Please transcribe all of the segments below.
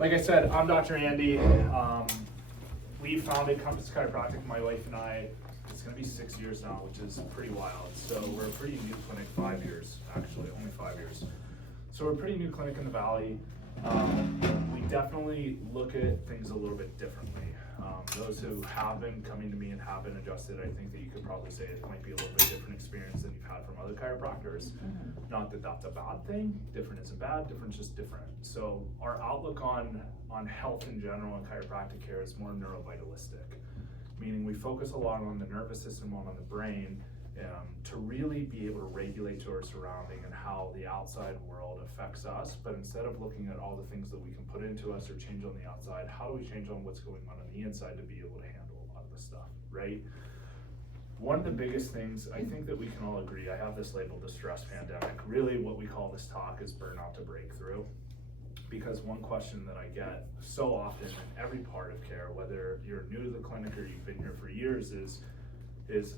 like I said, I'm Dr. Andy. We founded Compass Chiropractic, my wife and I. It's going to be 6 years now, which is pretty wild. So we're a pretty new clinic, 5 years, actually, only 5 years. So we're a pretty new clinic in the Valley. We definitely look at things a little bit differently. Those who have been coming to me and have been adjusted, I think that you could probably say it might be a little bit different experience than you've had from other chiropractors. Not that that's a bad thing. Different isn't bad, different is just different. So our outlook on health in general and chiropractic care is more neurovitalistic, meaning we focus a lot on the nervous system, on the brain, to really be able to regulate to our surrounding and how the outside world affects us. But instead of looking at all the things that we can put into us or change on the outside, how do we change on what's going on the inside to be able to handle a lot of the stuff, right? One of the biggest things, I think that we can all agree, I have this labeled the stress pandemic. Really what we call this talk is burnout to breakthrough. Because one question that I get so often in every part of care, whether you're new to the clinic or you've been here for years, is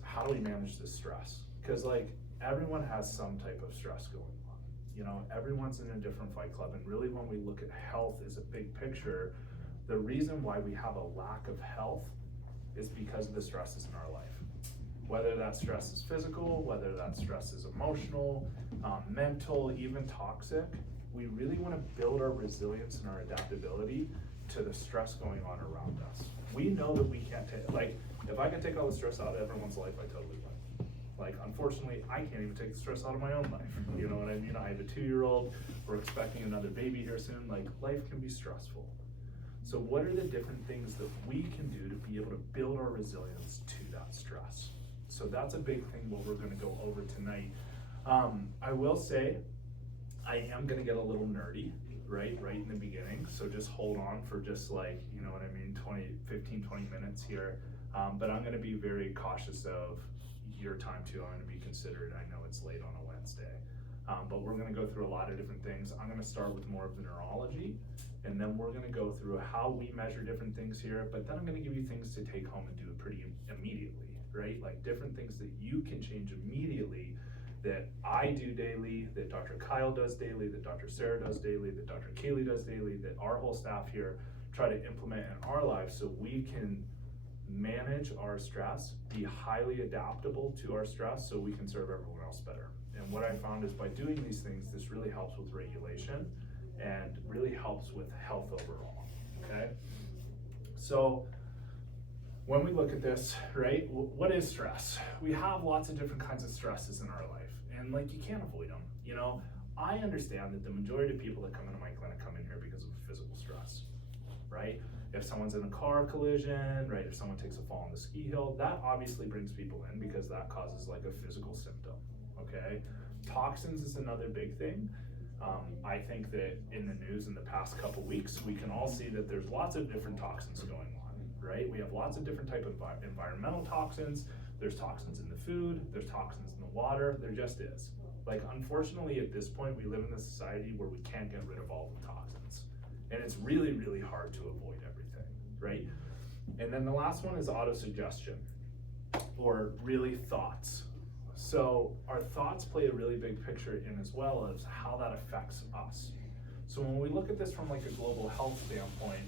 how do we manage this stress? Because like everyone has some type of stress going on. You know, everyone's in a different fight club, and really when we look at health as a big picture, the reason why we have a lack of health is because of the stresses in our life. Whether that stress is physical, whether that stress is emotional, mental, even toxic, we really want to build our resilience and our adaptability to the stress going on around us. We know that we can't take, like, if I could take all the stress out of everyone's life, I totally would. Like, unfortunately, I can't even take the stress out of my own life. You know what I mean? I have a 2-year-old, we're expecting another baby here soon. Like, life can be stressful. So what are the different things that we can do to be able to build our resilience to that stress? So that's a big thing what we're gonna go over tonight. I will say, I am gonna get a little nerdy, right in the beginning. So just hold on for just like, you know what I mean, 15, 20 minutes here. But I'm gonna be very cautious of your time too. I'm gonna be considerate. I know it's late on a Wednesday. But we're gonna go through a lot of different things. I'm gonna start with more of the neurology, and then we're gonna go through how we measure different things here, but then I'm gonna give you things to take home and do pretty immediately, right? Like different things that you can change immediately that I do daily, that Dr. Kyle does daily, that Dr. Sarah does daily, that Dr. Kaylee does daily, that our whole staff here try to implement in our lives so we can manage our stress, be highly adaptable to our stress so we can serve everyone else better. And what I found is by doing these things, this really helps with regulation and really helps with health overall, okay? So when we look at this, right, what is stress? We have lots of different kinds of stresses in our life, and like you can't avoid them. You know, I understand that the majority of people that come into my clinic come in here because of physical stress, right? If someone's in a car collision, right, if someone takes a fall on the ski hill, that obviously brings people in because that causes like a physical symptom, okay? Toxins is another big thing. I think that in the news in the past couple weeks, we can all see that there's lots of different toxins going on, right? We have lots of different type of environmental toxins. There's toxins in the food, there's toxins in the water, there just is. Like, unfortunately, at this point, we live in a society where we can't get rid of all the toxins. And it's really, really hard to avoid everything, right? And then the last one is autosuggestion, or really thoughts. So our thoughts play a really big picture in as well as how that affects us. So when we look at this from like a global health standpoint,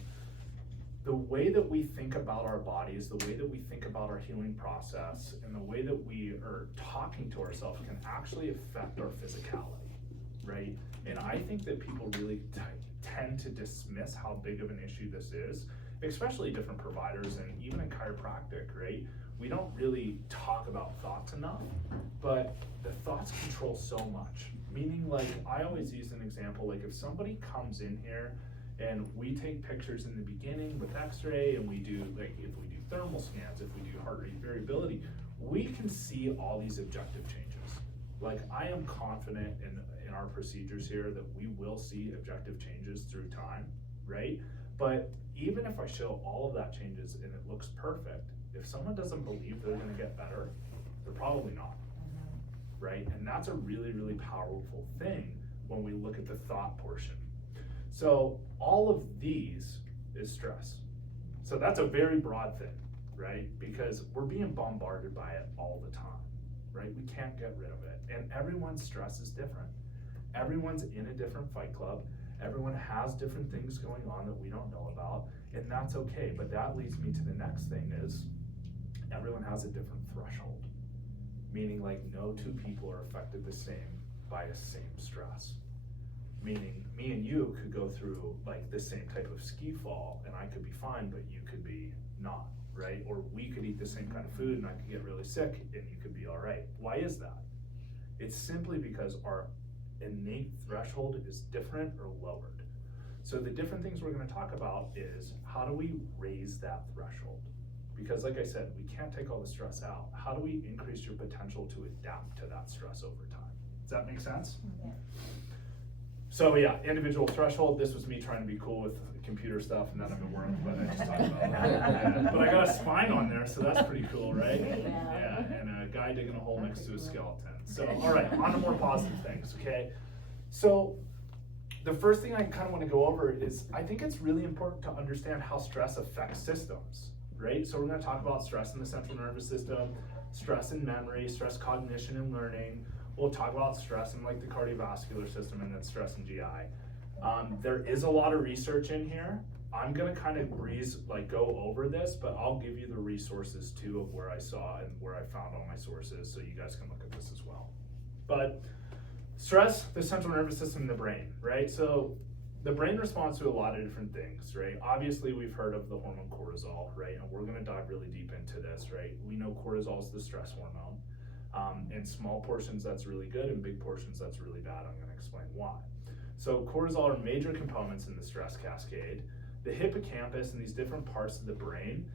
the way that we think about our bodies, the way that we think about our healing process, and the way that we are talking to ourselves can actually affect our physicality, right? And I think that people really tend to dismiss how big of an issue this is, especially different providers and even in chiropractic, right? We don't really talk about thoughts enough, but the thoughts control so much. Meaning, like, I always use an example, like if somebody comes in here and we take pictures in the beginning with x-ray and we do, like, if we do thermal scans, if we do heart rate variability, we can see all these objective changes. Like, I am confident in our procedures here that we will see objective changes through time, right? But even if I show all of that changes and it looks perfect, if someone doesn't believe they're gonna get better, they're probably not, right? And that's a really, really powerful thing when we look at the thought portion. So all of these is stress. So that's a very broad thing, right? Because we're being bombarded by it all the time, right? We can't get rid of it. And everyone's stress is different. Everyone's in a different fight club. Everyone has different things going on that we don't know about, and that's okay. But that leads me to the next thing is everyone has a different threshold, meaning like no two people are affected the same by a same stress. Meaning me and you could go through like the same type of ski fall and I could be fine, but you could be not, right? Or we could eat the same kind of food and I could get really sick and you could be all right. Why is that? It's simply because our innate threshold is different or lowered. So the different things we're going to talk about is how do we raise that threshold? Because like I said, we can't take all the stress out. How do we increase your potential to adapt to that stress over time? Does that make sense? Yeah. So yeah, individual threshold. This was me trying to be cool with computer stuff, and none of it worked, but I just talked about it. Yeah. But I got a spine on there, so that's pretty cool, right? Yeah, and a guy digging a hole next to a skeleton. So, all right, on to more positive things, okay? So, the first thing I kind of want to go over is I think it's really important to understand how stress affects systems, right? So we're going to talk about stress in the central nervous system, stress in memory, stress cognition and learning. We'll talk about stress in like the cardiovascular system and then stress in GI. There is a lot of research in here. I'm gonna kind of go over this, but I'll give you the resources too of where I saw and where I found all my sources so you guys can look at this as well. But stress, the central nervous system, and the brain, right? So the brain responds to a lot of different things, right? Obviously we've heard of the hormone cortisol, right? And we're gonna dive really deep into this, right? We know cortisol is the stress hormone. In small portions that's really good, in big portions that's really bad. I'm going to explain why. So cortisol are major components in the stress cascade. The hippocampus and these different parts of the brain,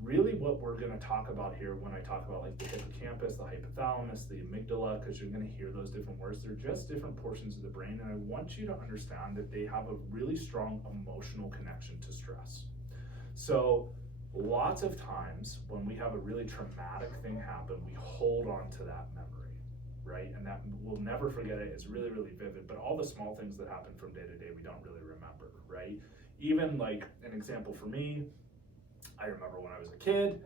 really what we're going to talk about here when I talk about like the hippocampus, the hypothalamus, the amygdala, because you're going to hear those different words, they're just different portions of the brain, and I want you to understand that they have a really strong emotional connection to stress. So lots of times when we have a really traumatic thing happen, we hold on to that memory, right? And that we'll never forget it. It's really, really vivid, but all the small things that happen from day to day, we don't really remember, right? Even like an example for me, I remember when I was a kid,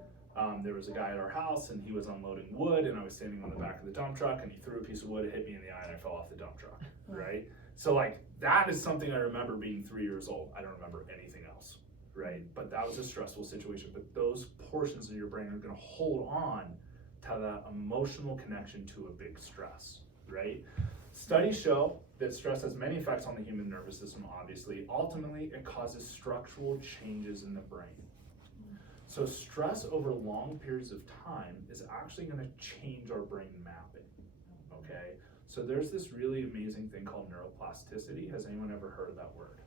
there was a guy at our house and he was unloading wood and I was standing on the back of the dump truck and he threw a piece of wood, it hit me in the eye and I fell off the dump truck, right? So like that is something I remember being 3 years old. I don't remember anything else. Right? But that was a stressful situation. But those portions of your brain are going to hold on to that emotional connection to a big stress, right? Studies show that stress has many effects on the human nervous system, obviously. Ultimately, it causes structural changes in the brain. So stress over long periods of time is actually going to change our brain mapping, okay? So there's this really amazing thing called neuroplasticity. Has anyone ever heard of that word?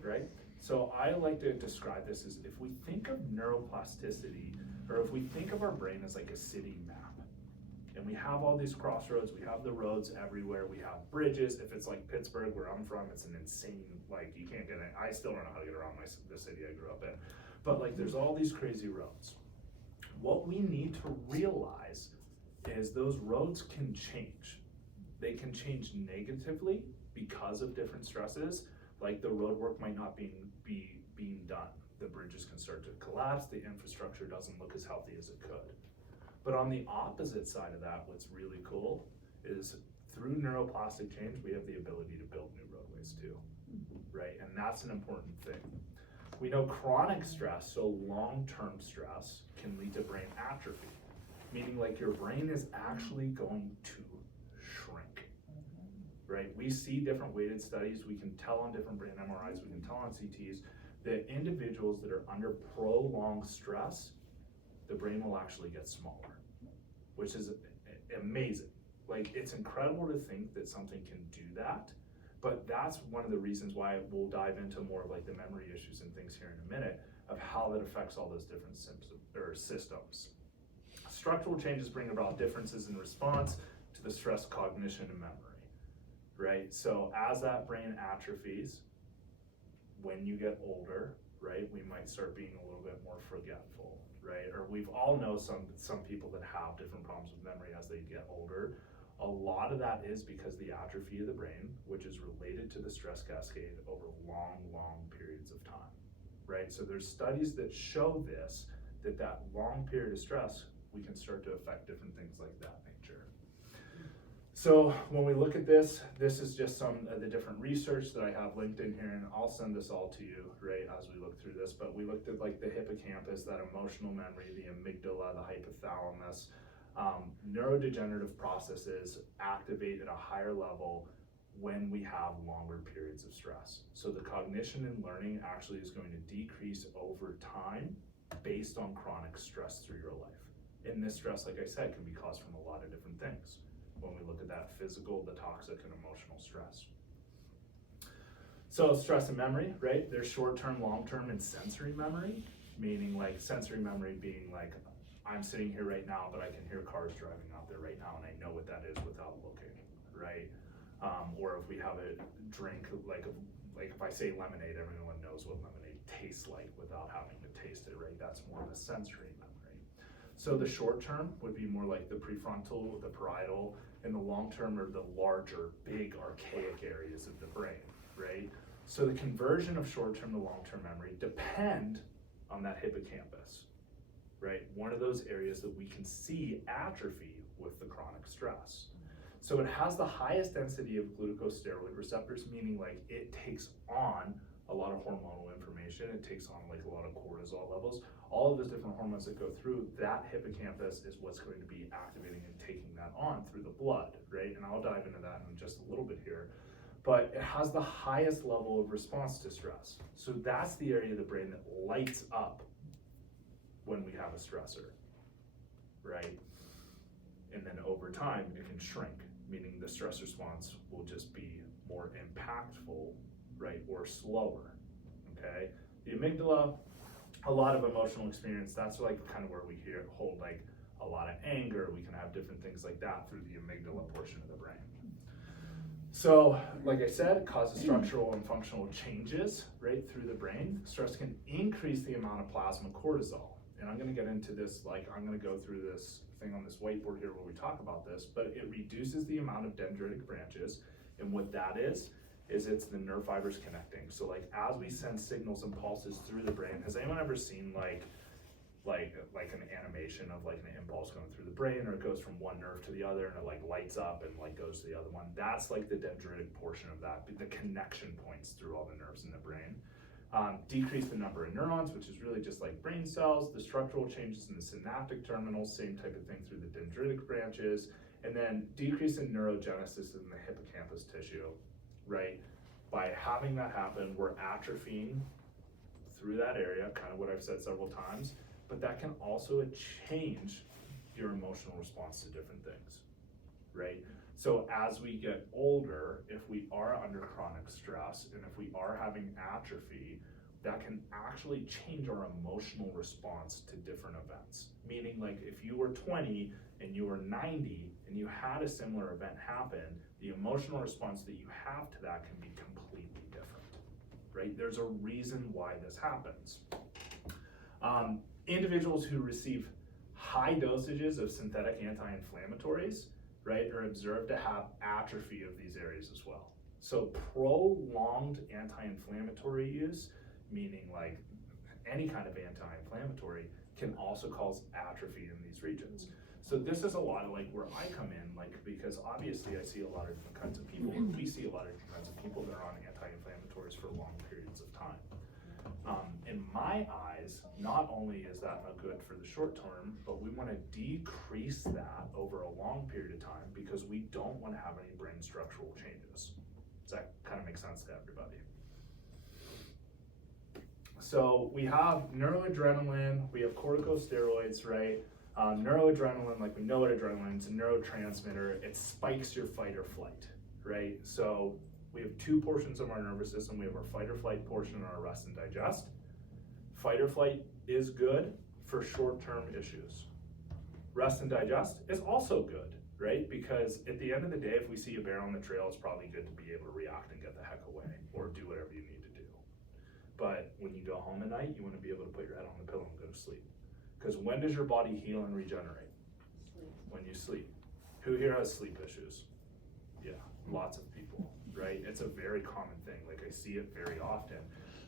Right? So I like to describe this as if we think of neuroplasticity, or if we think of our brain as like a city map, and we have all these crossroads, we have the roads everywhere, we have bridges. If it's like Pittsburgh, where I'm from, it's an insane, like you can't get in. I still don't know how to get around the city I grew up in. But like there's all these crazy roads. What we need to realize is those roads can change. They can change negatively because of different stresses. Like the road work might not be being done. The bridges can start to collapse, the infrastructure doesn't look as healthy as it could. But on the opposite side of that, what's really cool is through neuroplastic change, we have the ability to build new roadways too, right? And that's an important thing. We know chronic stress, so long-term stress, can lead to brain atrophy, meaning like your brain is actually going to shrink. Right? We see different weighted studies, we can tell on different brain MRIs, we can tell on CTs, that individuals that are under prolonged stress, the brain will actually get smaller, which is amazing. Like it's incredible to think that something can do that, but that's one of the reasons why we'll dive into more of like the memory issues and things here in a minute of how that affects all those different systems. Structural changes bring about differences in response to the stress, cognition, and memory. Right? So as that brain atrophies, when you get older, right, we might start being a little bit more forgetful, right? Or we've all know some people that have different problems with memory as they get older. A lot of that is because the atrophy of the brain, which is related to the stress cascade over long periods of time, right? So there's studies that show this, that long period of stress, we can start to affect different things like that nature. So when we look at this is just some of the different research that I have linked in here, and I'll send this all to you, right, as we look through this. But we looked at like the hippocampus, that emotional memory, the amygdala, the hypothalamus. Neurodegenerative processes activate at a higher level when we have longer periods of stress. So the cognition and learning actually is going to decrease over time based on chronic stress through your life. And this stress, like I said, can be caused from a lot of different things. When we look at that physical, the toxic, and emotional stress. So stress and memory, right? There's short-term, long-term, and sensory memory, meaning like sensory memory being like, I'm sitting here right now, but I can hear cars driving out there right now, and I know what that is without looking, right? Or if we have a drink, like if I say lemonade, everyone knows what lemonade tastes like without having to taste it, right? That's more of a sensory memory. So the short term would be more like the prefrontal, the parietal, and the long term are the larger, big, archaic areas of the brain, right? So the conversion of short term to long term memory depend on that hippocampus, right? One of those areas that we can see atrophy with the chronic stress. So it has the highest density of glucosteroid receptors, meaning like it takes on a lot of hormonal information, it takes on like a lot of cortisol levels, all of those different hormones that go through, that hippocampus is what's going to be activating and taking that on through the blood, right? And I'll dive into that in just a little bit here. But it has the highest level of response to stress. So that's the area of the brain that lights up when we have a stressor, right? And then over time, it can shrink, meaning the stress response will just be more impactful, right, or slower, okay? The amygdala, a lot of emotional experience, that's like kind of where we hold like a lot of anger. We can have different things like that through the amygdala portion of the brain. So, like I said, it causes structural and functional changes right through the brain. Stress can increase the amount of plasma cortisol. And I'm gonna get into this, like I'm gonna go through this thing on this whiteboard here where we talk about this, but it reduces the amount of dendritic branches. And what that is it's the nerve fibers connecting. So like as we send signals and pulses through the brain, has anyone ever seen like an animation of like an impulse going through the brain, or it goes from one nerve to the other and it like lights up and like goes to the other one? That's like the dendritic portion of that, the connection points through all the nerves in the brain. Decrease the number of neurons, which is really just like brain cells, the structural changes in the synaptic terminals, same type of thing through the dendritic branches, and then decrease in neurogenesis in the hippocampus tissue, right? By having that happen, we're atrophying through that area, kind of what I've said several times, but that can also change your emotional response to different things, right? So as we get older, if we are under chronic stress and if we are having atrophy, that can actually change our emotional response to different events. Meaning like if you were 20 and you were 90 and you had a similar event happen, the emotional response that you have to that can be completely different, right? There's a reason why this happens. Individuals who receive high dosages of synthetic anti-inflammatories, right, are observed to have atrophy of these areas as well. So prolonged anti-inflammatory use, meaning like any kind of anti-inflammatory, can also cause atrophy in these regions. So this is a lot of like where I come in, like, because obviously I see a lot of different kinds of people, or we see a lot of different kinds of people that are on anti-inflammatories for long periods of time. In my eyes, not only is that not good for the short term, but we want to decrease that over a long period of time because we don't want to have any brain structural changes. Does that kind of make sense to everybody? So we have neuroadrenaline, we have corticosteroids, right? Neuroadrenaline, like we know what adrenaline is, a neurotransmitter. It spikes your fight or flight, right? So we have two portions of our nervous system. We have our fight or flight portion and our rest and digest. Fight or flight is good for short-term issues. Rest and digest is also good, right? Because at the end of the day, if we see a bear on the trail, it's probably good to be able to react and get the heck away or do whatever you need to do. But when you go home at night, you want to be able to put your head on the pillow and go to sleep. Because when does your body heal and regenerate? Sleep. When you sleep. Who here has sleep issues? Yeah, lots of people, right? It's a very common thing. Like I see it very often.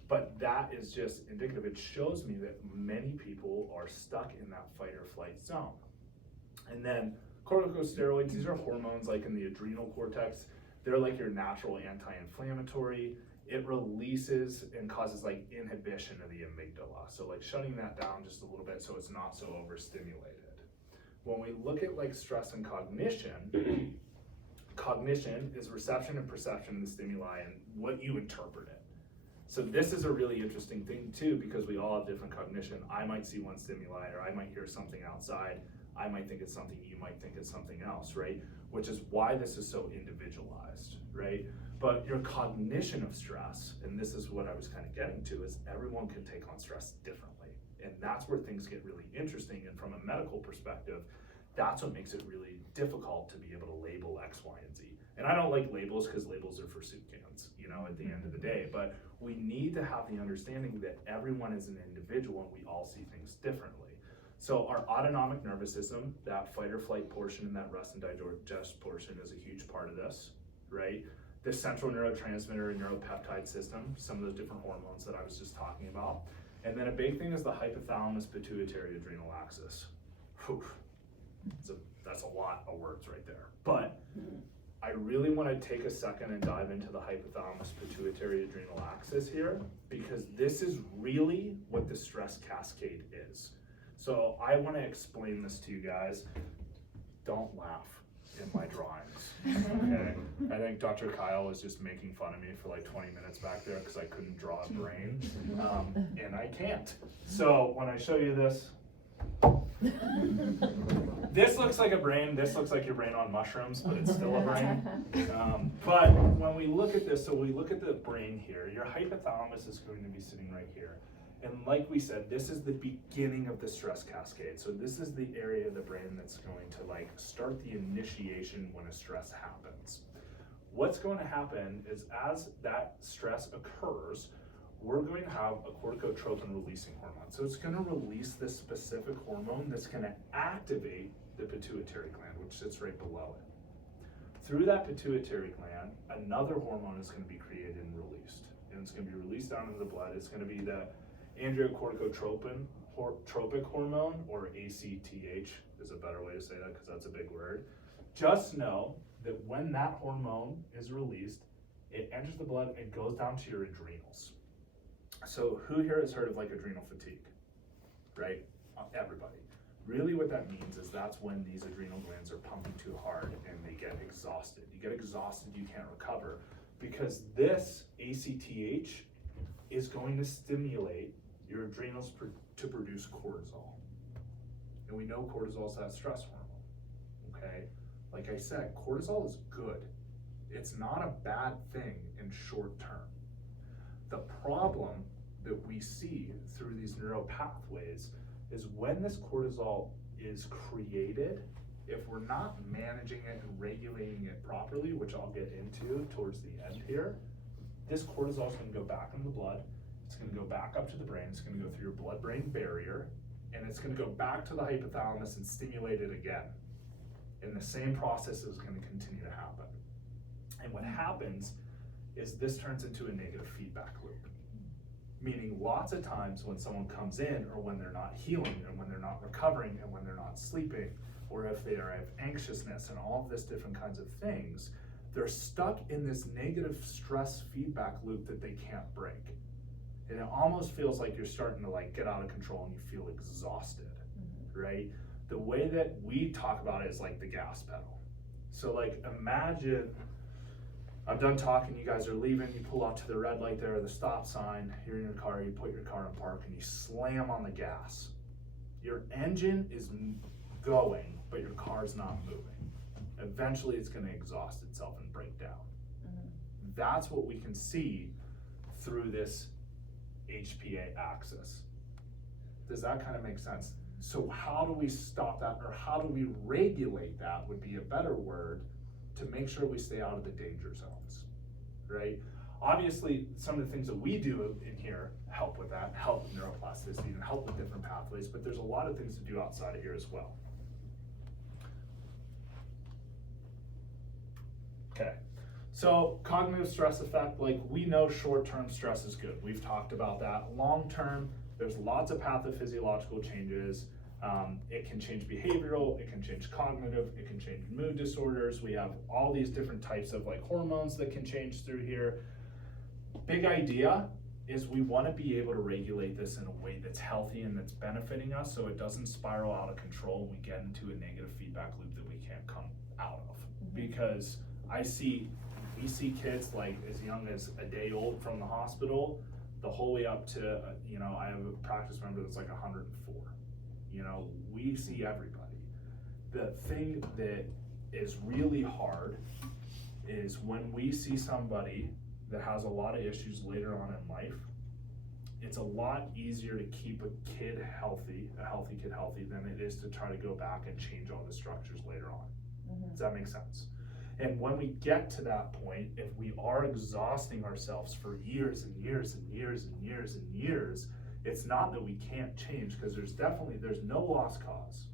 But that is just indicative. It shows me that many people are stuck in that fight or flight zone. And then corticosteroids, these are hormones like in the adrenal cortex. They're like your natural anti-inflammatory. It releases and causes like inhibition of the amygdala. So like shutting that down just a little bit so it's not so overstimulated. When we look at like stress and cognition, cognition is reception and perception of the stimuli and what you interpret it. So this is a really interesting thing too, because we all have different cognition. I might see one stimuli, or I might hear something outside. I might think it's something, you might think it's something else, right? Which is why this is so individualized, right? But your cognition of stress, and this is what I was kind of getting to, is everyone can take on stress differently. And that's where things get really interesting. And from a medical perspective, that's what makes it really difficult to be able to label X, Y, and Z. And I don't like labels because labels are for soup cans, you know, at the end of the day. But we need to have the understanding that everyone is an individual and we all see things differently. So our autonomic nervous system, that fight or flight portion and that rest and digest portion is a huge part of this, right? The central neurotransmitter and neuropeptide system, some of those different hormones that I was just talking about. And then a big thing is the hypothalamus pituitary adrenal axis. Whew. That's a lot of words right there. But I really want to take a second and dive into the hypothalamus pituitary adrenal axis here, because this is really what the stress cascade is. So I want to explain this to you guys. Don't laugh in my drawings, okay? I think Dr. Kyle was just making fun of me for like 20 minutes back there because I couldn't draw a brain, and I can't. So when I show you this, this looks like a brain, this looks like your brain on mushrooms, but it's still a brain. But when we look at this, so we look at the brain here, your hypothalamus is going to be sitting right here. And like we said, this is the beginning of the stress cascade. So this is the area of the brain that's going to like start the initiation when a stress happens. What's going to happen is as that stress occurs, we're going to have a corticotropin releasing hormone. So it's going to release this specific hormone that's going to activate the pituitary gland, which sits right below it. Through that pituitary gland, another hormone is going to be created and released. And it's going to be released down into the blood. It's going to be the androcorticotropin tropic hormone, or ACTH is a better way to say that because that's a big word. Just know that when that hormone is released, it enters the blood and goes down to your adrenals. So who here has heard of like adrenal fatigue, right? Everybody. Really what that means is that's when these adrenal glands are pumping too hard and they get exhausted. You get exhausted, you can't recover, because this ACTH is going to stimulate your adrenals to produce cortisol. And we know cortisol is that stress hormone, okay? Like I said, cortisol is good. It's not a bad thing in short term. The problem that we see through these neural pathways is when this cortisol is created, if we're not managing it and regulating it properly, which I'll get into towards the end here, this cortisol is going to go back into the blood. It's going to go back up to the brain. It's going to go through your blood-brain barrier, and it's going to go back to the hypothalamus and stimulate it again. And the same process is going to continue to happen. And what happens is this turns into a negative feedback loop. Meaning lots of times when someone comes in, or when they're not healing, and when they're not recovering, and when they're not sleeping, or if they have anxiousness and all of this different kinds of things, they're stuck in this negative stress feedback loop that they can't break. And it almost feels like you're starting to like get out of control and you feel exhausted, right? The way that we talk about it is like the gas pedal. So like imagine, I'm done talking, you guys are leaving, you pull out to the red light there, the stop sign, you're in your car, you put your car in park and you slam on the gas. Your engine is going, but your car's not moving. Eventually it's gonna exhaust itself and break down. That's what we can see through this HPA axis. Does that kind of make sense? So how do we stop that, or how do we regulate that would be a better word, to make sure we stay out of the danger zones, right? Obviously, some of the things that we do in here help with that, help with neuroplasticity and help with different pathways, but there's a lot of things to do outside of here as well. Okay, so cognitive stress effect, like we know short-term stress is good. We've talked about that. Long-term, there's lots of pathophysiological changes. It can change behavioral, it can change cognitive, it can change mood disorders. We have all these different types of like hormones that can change through here. Big idea is we want to be able to regulate this in a way that's healthy and that's benefiting us, so it doesn't spiral out of control and we get into a negative feedback loop that we can't come out of. Because we see kids like as young as a day old from the hospital, the whole way up to, I have a practice member that's like 104. We see everybody. The thing that is really hard is when we see somebody that has a lot of issues later on in life, it's a lot easier to keep a kid healthy, than it is to try to go back and change all the structures later on. Does that make sense? And when we get to that point, if we are exhausting ourselves for years and years and years and years and years, it's not that we can't change, because there's no lost cause,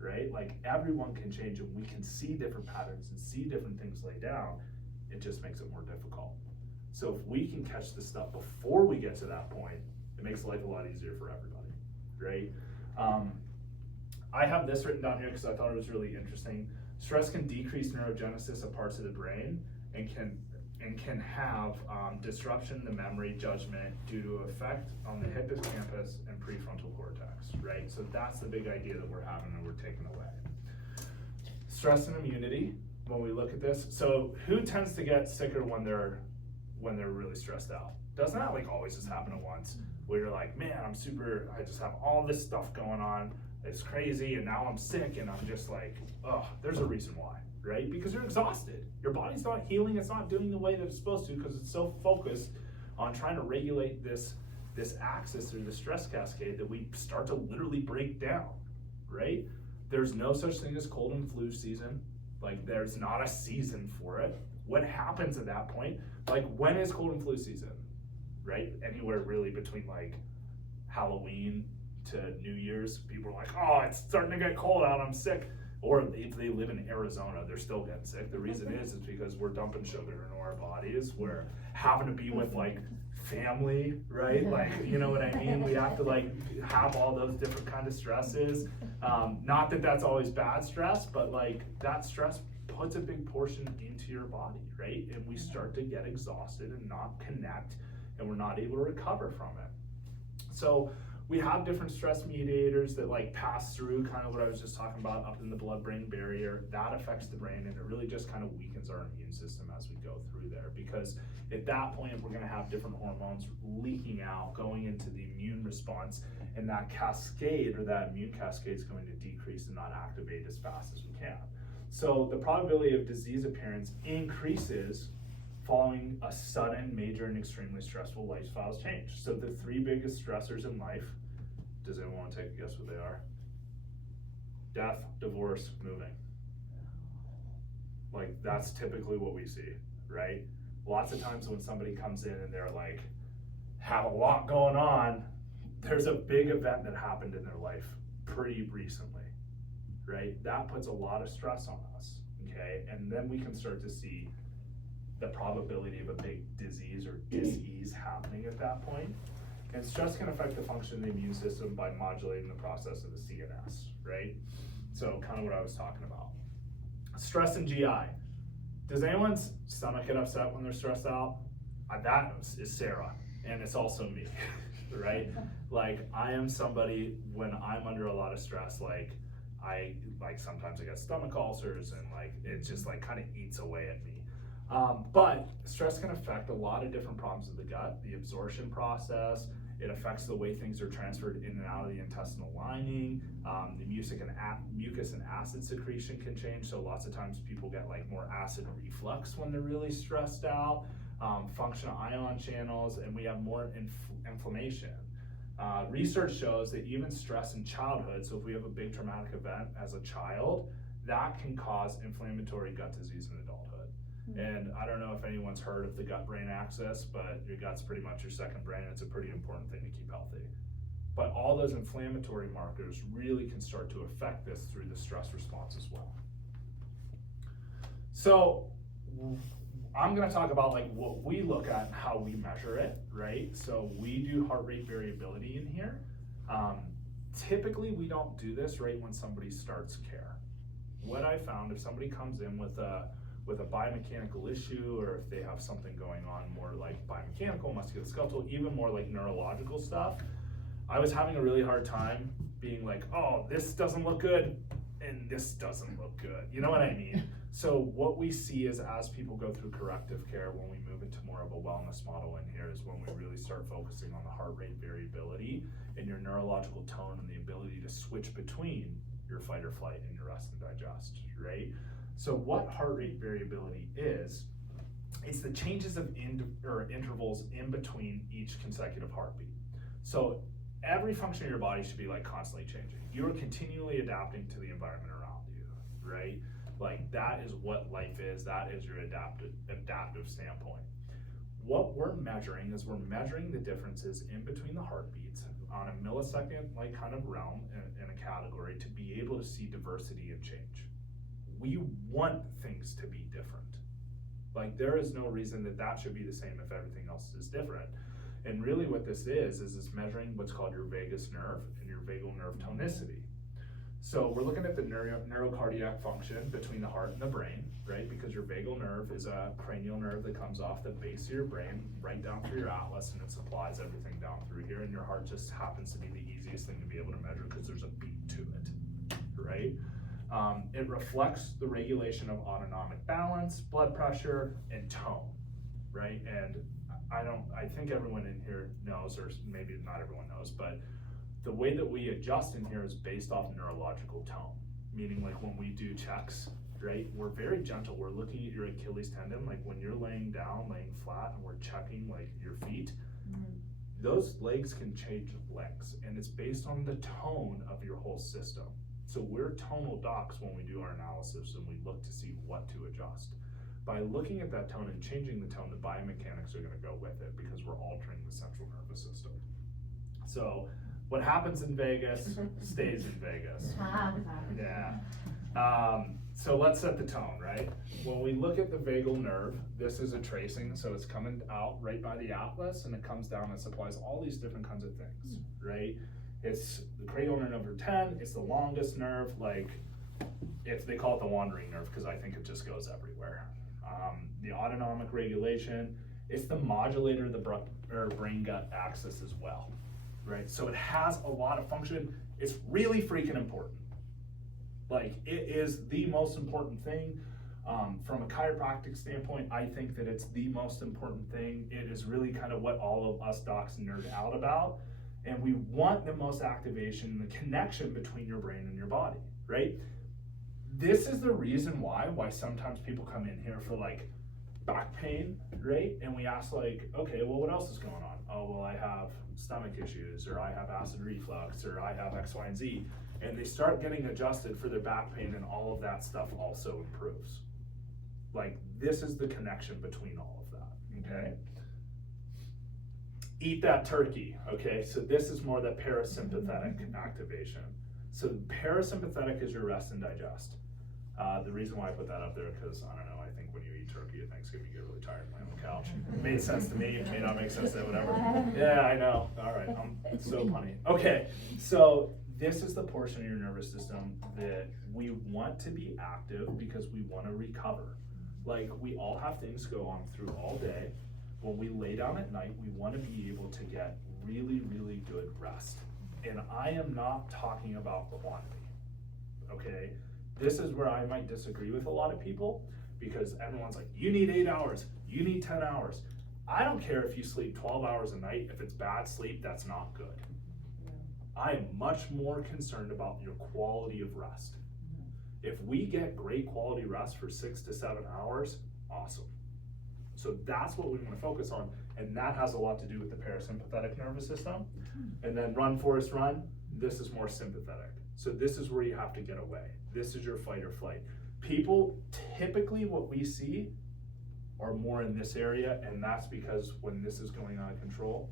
right? Like everyone can change and we can see different patterns and see different things laid down. It just makes it more difficult. So if we can catch this stuff before we get to that point, it makes life a lot easier for everybody, right? I have this written down here because I thought it was really interesting. Stress can decrease neurogenesis of parts of the brain and can have disruption in the memory judgment due to effect on the hippocampus and prefrontal cortex, right? So that's the big idea that we're having and we're taking away. Stress and immunity, when we look at this, so who tends to get sicker when they're really stressed out? Doesn't that like always just happen at once? Where you're like, man, I just have all this stuff going on, it's crazy, and now I'm sick, and I'm just like, oh, there's a reason why, right? Because you're exhausted. Your body's not healing, it's not doing the way that it's supposed to, because it's so focused on trying to regulate this axis through the stress cascade that we start to literally break down, right? There's no such thing as cold and flu season. Like, there's not a season for it. What happens at that point? Like, when is cold and flu season, right? Anywhere really between like Halloween to New Year's, people are like, oh, it's starting to get cold out, I'm sick. Or if they live in Arizona, they're still getting sick. The reason is because we're dumping sugar into our bodies. We're having to be with like family, right? Like, you know what I mean? We have to like have all those different kind of stresses. Not that that's always bad stress, but like that stress puts a big portion into your body, right? And we start to get exhausted and not connect, and we're not able to recover from it. So we have different stress mediators that like pass through kind of what I was just talking about up in the blood-brain barrier. That affects the brain, and it really just kind of weakens our immune system as we go through there, because at that point we're going to have different hormones leaking out, going into the immune response, and that cascade, or that immune cascade, is going to decrease and not activate as fast as we can. So the probability of disease appearance increases following a sudden, major, and extremely stressful lifestyle change. So the three biggest stressors in life, does anyone want to take a guess what they are? Death, divorce, moving. Like, that's typically what we see, right? Lots of times when somebody comes in and they're like, have a lot going on, there's a big event that happened in their life pretty recently, right? That puts a lot of stress on us, okay? And then we can start to see the probability of a big disease or dis-ease happening at that point. And stress can affect the function of the immune system by modulating the process of the CNS, right? So kind of what I was talking about. Stress and GI. Does anyone's stomach get upset when they're stressed out? That is Sarah, and it's also me, right? Like, I am somebody, when I'm under a lot of stress, like sometimes I get stomach ulcers, and like it just like kind of eats away at me. But stress can affect a lot of different problems of the gut, the absorption process. It affects the way things are transferred in and out of the intestinal lining. The mucus and acid secretion can change. So lots of times people get like more acid reflux when they're really stressed out. Functional ion channels, and we have more inflammation. Research shows that even stress in childhood, so if we have a big traumatic event as a child, that can cause inflammatory gut disease in adulthood. And I don't know if anyone's heard of the gut-brain axis, but your gut's pretty much your second brain. It's a pretty important thing to keep healthy. But all those inflammatory markers really can start to affect this through the stress response as well. So I'm gonna talk about like what we look at and how we measure it, right? So we do heart rate variability in here. typically we don't do this right when somebody starts care. What I found, if somebody comes in with a biomechanical issue, or if they have something going on more like biomechanical, musculoskeletal, even more like neurological stuff, I was having a really hard time being like, oh, this doesn't look good and this doesn't look good. You know what I mean? So what we see is, as people go through corrective care, when we move into more of a wellness model in here, is when we really start focusing on the heart rate variability and your neurological tone and the ability to switch between your fight or flight and your rest and digest, right? So what heart rate variability is, it's the changes of intervals in between each consecutive heartbeat. So every function of your body should be like constantly changing. You are continually adapting to the environment around you, right? Like that is what life is. That is your adaptive standpoint. What we're measuring is we're measuring the differences in between the heartbeats on a millisecond like kind of realm in a category to be able to see diversity and change. We want things to be different. Like there is no reason that should be the same if everything else is different. And really what this is it's measuring what's called your vagus nerve and your vagal nerve tonicity. So we're looking at the neurocardiac function between the heart and the brain, right? Because your vagal nerve is a cranial nerve that comes off the base of your brain right down through your atlas, and it supplies everything down through here, and your heart just happens to be the easiest thing to be able to measure because there's a beat to it, right? It reflects the regulation of autonomic balance, blood pressure, and tone, right? And I think everyone in here knows, or maybe not everyone knows, but the way that we adjust in here is based off neurological tone, meaning like when we do checks, right, we're very gentle. We're looking at your Achilles tendon, like when you're laying down, laying flat, and we're checking like your feet, those legs can change lengths, and it's based on the tone of your whole system. So we're tonal docs when we do our analysis, and we look to see what to adjust. By looking at that tone and changing the tone, the biomechanics are going to go with it because we're altering the central nervous system. So what happens in Vegas stays in Vegas. Yeah. So let's set the tone, right? When we look at the vagal nerve, this is a tracing, so it's coming out right by the atlas, and it comes down and supplies all these different kinds of things, right? It's the cranial nerve number 10, it's the longest nerve, like, they call it the wandering nerve because I think it just goes everywhere. The autonomic regulation, it's the modulator of the brain-gut axis as well, right? So it has a lot of function. It's really freaking important. Like, it is the most important thing. From a chiropractic standpoint, I think that it's the most important thing. It is really kind of what all of us docs nerd out about. And we want the most activation and the connection between your brain and your body, right? This is the reason why sometimes people come in here for like back pain, right? And we ask like, okay, well, what else is going on? Oh, well, I have stomach issues, or I have acid reflux, or I have X, Y, and Z. And they start getting adjusted for their back pain, and all of that stuff also improves. Like, this is the connection between all of that, okay? Eat that turkey, okay? So this is more the parasympathetic activation. So parasympathetic is your rest and digest. The reason why I put that up there, because I don't know, I think when you eat turkey at Thanksgiving, you get really tired laying on the couch. It made sense to me, it may not make sense to whatever. Yeah, I know, all right, it's so funny. Okay, so this is the portion of your nervous system that we want to be active because we want to recover. Like, we all have things go on through all day. When we lay down at night, we want to be able to get really, really good rest. And I am not talking about quantity, okay? This is where I might disagree with a lot of people, because everyone's like, you need 8 hours, you need 10 hours. I don't care if you sleep 12 hours a night. If it's bad sleep, that's not good. I am much more concerned about your quality of rest. If we get great quality rest for 6 to 7 hours, awesome. So that's what we want to focus on, and that has a lot to do with the parasympathetic nervous system. And then run, Forrest, run, this is more sympathetic. So this is where you have to get away. This is your fight or flight. People, typically what we see are more in this area, and that's because when this is going out of control,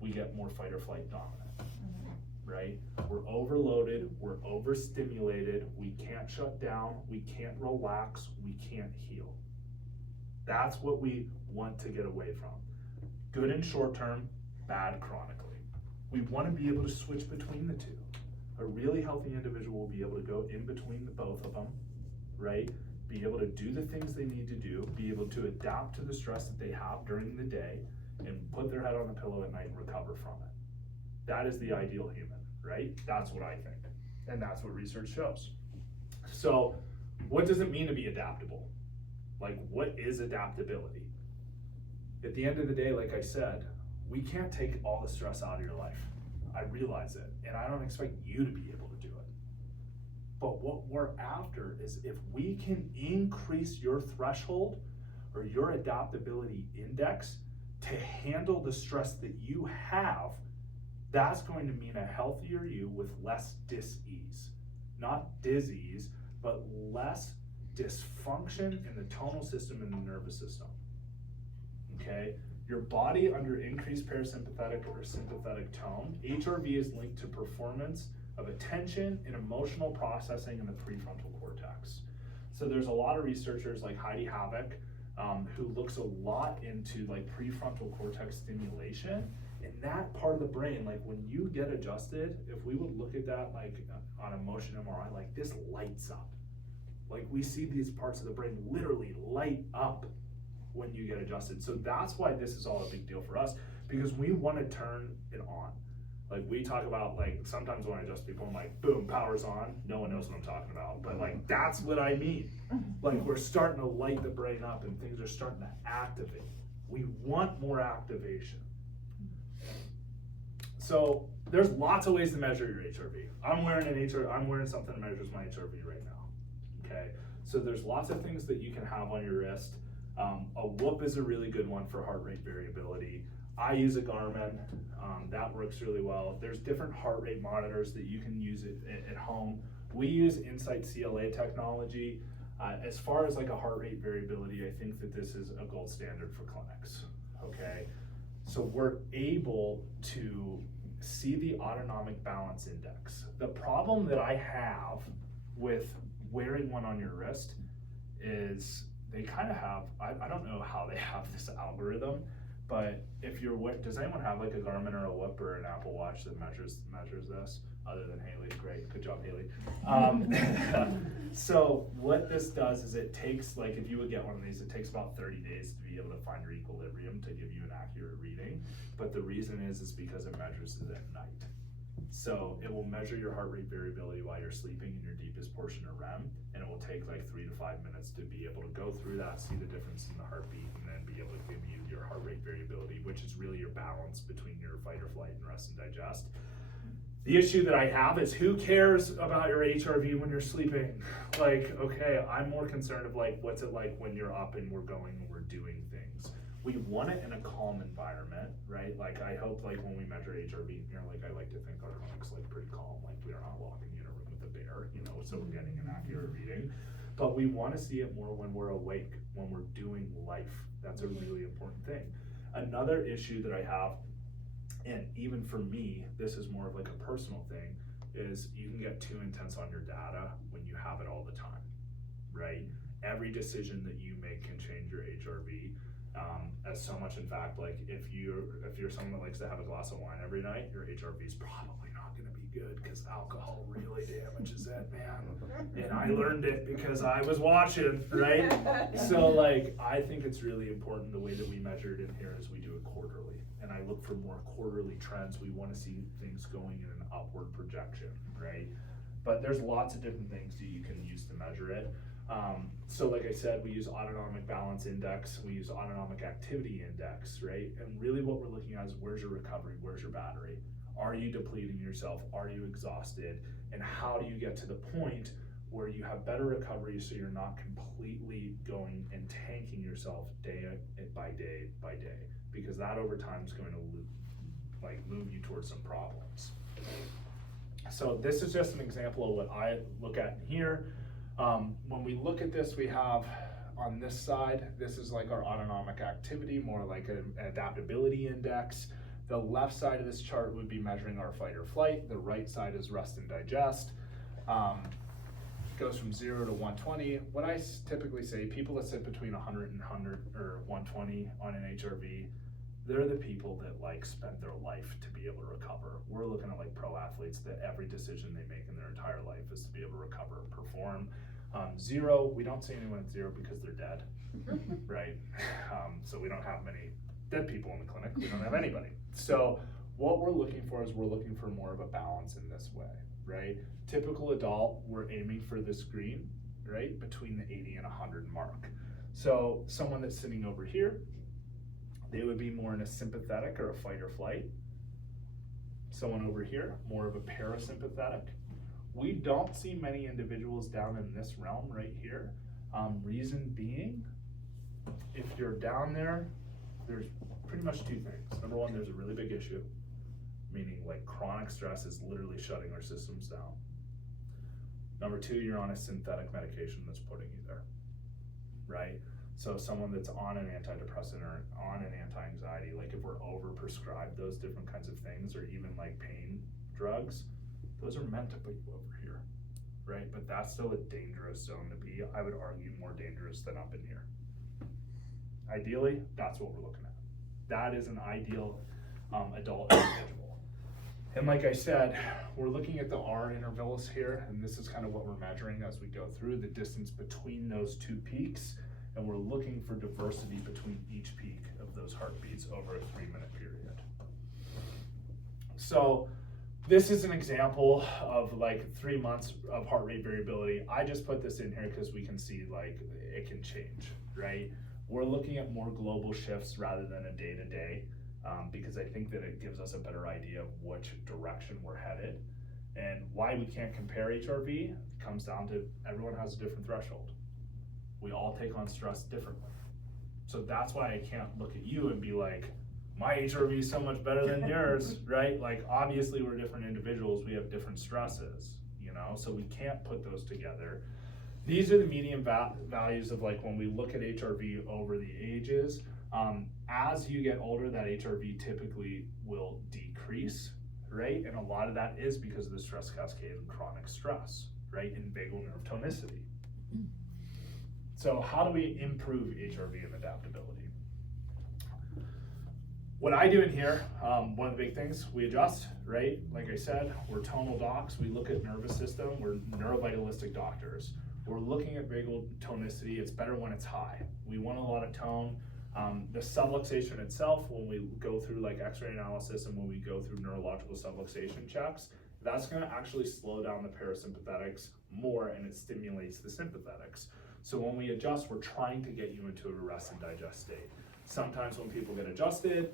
we get more fight or flight dominant, right? We're overloaded, we're overstimulated, we can't shut down, we can't relax, we can't heal. That's what we want to get away from. Good in short term, bad chronically. We want to be able to switch between the two. A really healthy individual will be able to go in between the both of them, right? Be able to do the things they need to do, be able to adapt to the stress that they have during the day, and put their head on the pillow at night and recover from it. That is the ideal human, right? That's what I think. And that's what research shows. So what does it mean to be adaptable? Like, what is adaptability? At the end of the day, like I said, we can't take all the stress out of your life. I realize it, and I don't expect you to be able to do it. But what we're after is if we can increase your threshold or your adaptability index to handle the stress that you have, that's going to mean a healthier you with less dis-ease. Not disease, but less dysfunction in the tonal system and the nervous system. Okay? Your body under increased parasympathetic or sympathetic tone, HRV is linked to performance of attention and emotional processing in the prefrontal cortex. So there's a lot of researchers like Heidi Havoc who looks a lot into like prefrontal cortex stimulation, and that part of the brain, like when you get adjusted, if we would look at that like on a motion MRI, like this lights up. Like we see these parts of the brain literally light up when you get adjusted. So that's why this is all a big deal for us, because we want to turn it on. Like we talk about, like sometimes when I adjust people, I'm like, boom, power's on. No one knows what I'm talking about, but like that's what I mean. Like we're starting to light the brain up and things are starting to activate. We want more activation. So there's lots of ways to measure your HRV. I'm wearing something that measures my HRV right now. Okay, so there's lots of things that you can have on your wrist. A Whoop is a really good one for heart rate variability. I use a Garmin, that works really well. There's different heart rate monitors that you can use at home. We use Insight CLA technology. As far as like a heart rate variability, I think that this is a gold standard for clinics, okay? So we're able to see the autonomic balance index. The problem that I have with wearing one on your wrist is they kind of have, I don't know how they have this algorithm, but if you're, does anyone have like a Garmin or a Whoop or an Apple Watch that measures this? Other than Haley, great, good job Haley. So what this does is it takes, like if you would get one of these, it takes about 30 days to be able to find your equilibrium to give you an accurate reading. But the reason is because it measures it at night. So it will measure your heart rate variability while you're sleeping in your deepest portion of REM, and it will take like 3 to 5 minutes to be able to go through that, see the difference in the heartbeat, and then be able to give you your heart rate variability, which is really your balance between your fight or flight and rest and digest. The issue that I have is who cares about your HRV when you're sleeping? Like, okay, I'm more concerned of like, what's it like when you're up and we're going and we're doing things. We want it in a calm environment, right? Like I hope like when we measure HRV here, like I like to think our clinic's like pretty calm, like we are not walking in a room with a bear, you know, so we're getting an accurate reading. But we want to see it more when we're awake, when we're doing life. That's a really important thing. Another issue that I have, and even for me, this is more of like a personal thing, is you can get too intense on your data when you have it all the time, right? Every decision that you make can change your HRV. As so much, in fact, like if you're someone that likes to have a glass of wine every night, your HRV is probably not going to be good because alcohol really damages it, man. And I learned it because I was watching, right? So like, I think it's really important the way that we measure it in here is we do it quarterly. And I look for more quarterly trends. We want to see things going in an upward projection, right? But there's lots of different things that you can use to measure it. So like I said, we use autonomic balance index, we use autonomic activity index, right? And really what we're looking at is where's your recovery, where's your battery? Are you depleting yourself? Are you exhausted? And how do you get to the point where you have better recovery so you're not completely going and tanking yourself day by day by day? Because that over time is going to like move you towards some problems. So this is just an example of what I look at here. When we look at this, we have on this side, this is like our autonomic activity, more like an adaptability index. The left side of this chart would be measuring our fight or flight. The right side is rest and digest. Goes from 0 to 120. What I typically say, people that sit between 100 and 100 or 120 on an HRV, they're the people that like spent their life to be able to recover. We're looking at like pro athletes that every decision they make in their entire life is to be able to recover and perform. Zero, we don't see anyone at zero because they're dead, right? So we don't have many dead people in the clinic. We don't have anybody. So what we're looking for is we're looking for more of a balance in this way, right? Typical adult, we're aiming for this green, right? Between the 80 and 100 mark. So someone that's sitting over here, they would be more in a sympathetic or a fight or flight. Someone over here, more of a parasympathetic. We don't see many individuals down in this realm right here. Reason being, if you're down there, there's pretty much two things. Number one, there's a really big issue, meaning like chronic stress is literally shutting our systems down. Number two, you're on a synthetic medication that's putting you there, right? So someone that's on an antidepressant or on an anti-anxiety, like if we're overprescribed those different kinds of things, or even like pain drugs, those are meant to put you over here, right? But that's still a dangerous zone to be. I would argue more dangerous than up in here. Ideally, that's what we're looking at. That is an ideal adult individual. And like I said, we're looking at the R intervals here, and this is kind of what we're measuring as we go through the distance between those two peaks, and we're looking for diversity between each peak of those heartbeats over a 3-minute period. So this is an example of like 3 months of heart rate variability. I just put this in here because we can see like it can change, right? We're looking at more global shifts rather than a day-to-day, because I think that it gives us a better idea of which direction we're headed. And why we can't compare HRV comes down to everyone has a different threshold. We all take on stress differently. So that's why I can't look at you and be like, my HRV is so much better than yours, right? Like obviously we're different individuals, we have different stresses, you know, so we can't put those together. These are the median values of like when we look at HRV over the ages. As you get older, that HRV typically will decrease, right? And a lot of that is because of the stress cascade and chronic stress, right? And vagal nerve tonicity. So how do we improve HRV and adaptability? What I do in here, one of the big things, we adjust, right? Like I said, we're tonal docs. We look at nervous system. We're neurovitalistic doctors. We're looking at vagal tonicity. It's better when it's high. We want a lot of tone. The subluxation itself, when we go through like x-ray analysis and when we go through neurological subluxation checks, that's gonna actually slow down the parasympathetics more and it stimulates the sympathetics. So when we adjust, we're trying to get you into a rest and digest state. Sometimes when people get adjusted,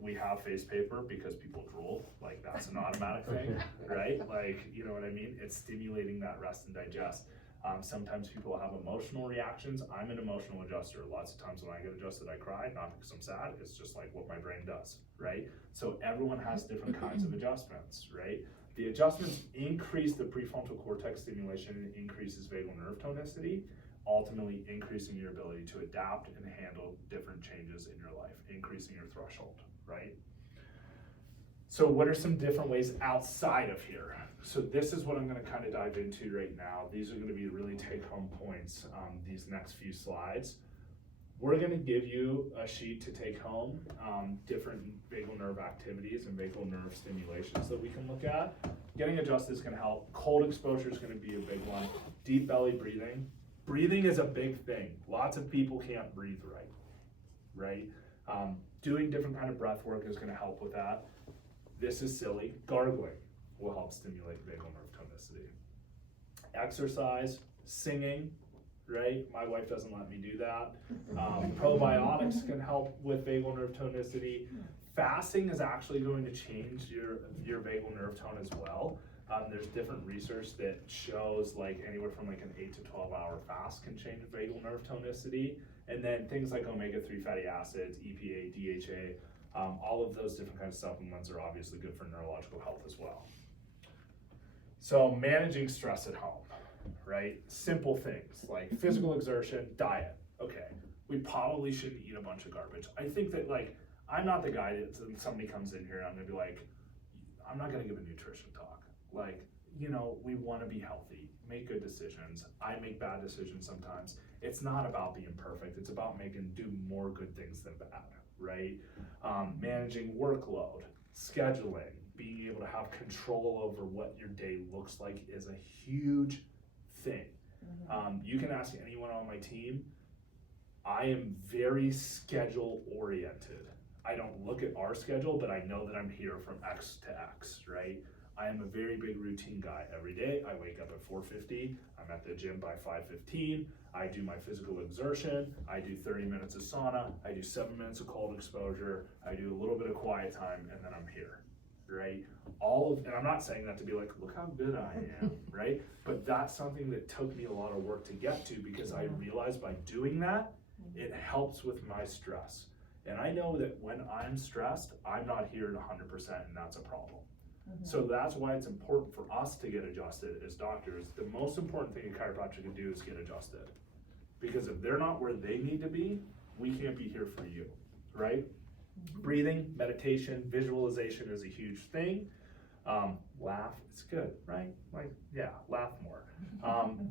we have face paper because people drool, like that's an automatic thing, right? Like, you know what I mean? It's stimulating that rest and digest. Sometimes people have emotional reactions. I'm an emotional adjuster. Lots of times when I get adjusted, I cry, not because I'm sad, it's just like what my brain does, right? So everyone has different kinds of adjustments, right? The adjustments increase the prefrontal cortex stimulation and increases vagal nerve tonicity, ultimately increasing your ability to adapt and handle different changes in your life, increasing your threshold, right? So what are some different ways outside of here? So this is what I'm going to kind of dive into right now. These are going to be really take-home points, these next few slides. We're going to give you a sheet to take home, different vagal nerve activities and vagal nerve stimulations that we can look at. Getting adjusted is going to help. Cold exposure is going to be a big one. Deep belly breathing. Breathing is a big thing. Lots of people can't breathe right? Doing different kind of breath work is going to help with that. This is silly. Gargling will help stimulate vagal nerve tonicity. Exercise, singing, right? My wife doesn't let me do that. Probiotics can help with vagal nerve tonicity. Fasting is actually going to change your vagal nerve tone as well. There's different research that shows like anywhere from like an 8 to 12 hour fast can change vagal nerve tonicity. And then things like omega-3 fatty acids, EPA, DHA, all of those different kinds of supplements are obviously good for neurological health as well. So managing stress at home, right? Simple things like physical exertion, diet. Okay, we probably shouldn't eat a bunch of garbage. I think that like, I'm not the guy that somebody comes in here and I'm gonna be like, I'm not gonna give a nutrition talk. Like, you know, we wanna be healthy, make good decisions. I make bad decisions sometimes. It's not about being perfect. It's about do more good things than bad, right? Managing workload, scheduling, being able to have control over what your day looks like is a huge thing. You can ask anyone on my team. I am very schedule oriented. I don't look at our schedule, but I know that I'm here from X to X, right? I am a very big routine guy. Every day I wake up at 4:50, I'm at the gym by 5:15, I do my physical exertion, I do 30 minutes of sauna, I do 7 minutes of cold exposure, I do a little bit of quiet time, and then I'm here, right? And I'm not saying that to be like, look how good I am, right? But that's something that took me a lot of work to get to, because I realized by doing that, it helps with my stress. And I know that when I'm stressed, I'm not here at 100%, and that's a problem. So that's why it's important for us to get adjusted as doctors. The most important thing a chiropractor can do is get adjusted. Because if they're not where they need to be, we can't be here for you, right? Breathing, meditation, visualization is a huge thing. Laugh, it's good, right? Like, yeah, laugh more.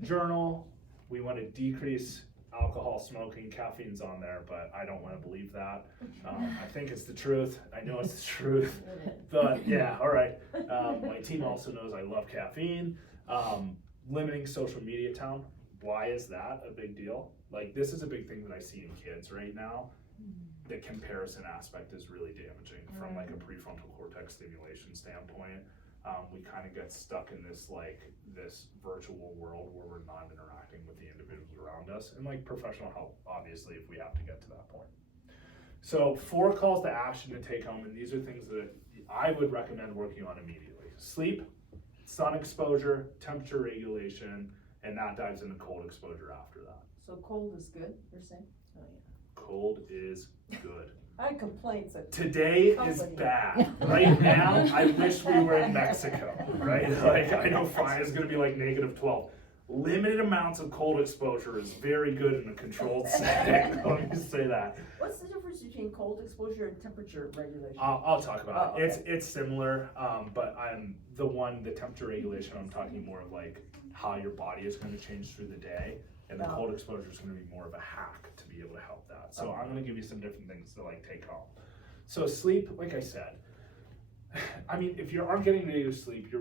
Journal, we want to decrease alcohol, smoking, caffeine's on there, but I don't want to believe that. I think it's the truth. I know it's the truth, but yeah, all right. My team also knows I love caffeine. Limiting social media time. Why is that a big deal? Like, this is a big thing that I see in kids right now. The comparison aspect is really damaging from like a prefrontal cortex stimulation standpoint. We kind of get stuck in this virtual world where we're not interacting with the individuals around us, and like professional help, obviously, if we have to get to that point. So 4 calls to action to take home, and these are things that I would recommend working on immediately. Sleep, sun exposure, temperature regulation, and that dives into cold exposure after that. So cold is good, you're saying? Oh, yeah. Cold is good. I had complaints at Today is bad. Right now, I wish we were in Mexico, right? Like, I know Friday is gonna be like -12. Limited amounts of cold exposure is very good in a controlled setting. Let me just say that. What's the difference between cold exposure and temperature regulation? I'll talk about it. Okay. It's similar, but the temperature regulation, I'm talking more of like how your body is gonna change through the day. And the cold exposure is going to be more of a hack to be able to help that. So I'm going to give you some different things to like take home. So sleep, like I said, I mean, if you aren't getting regular sleep,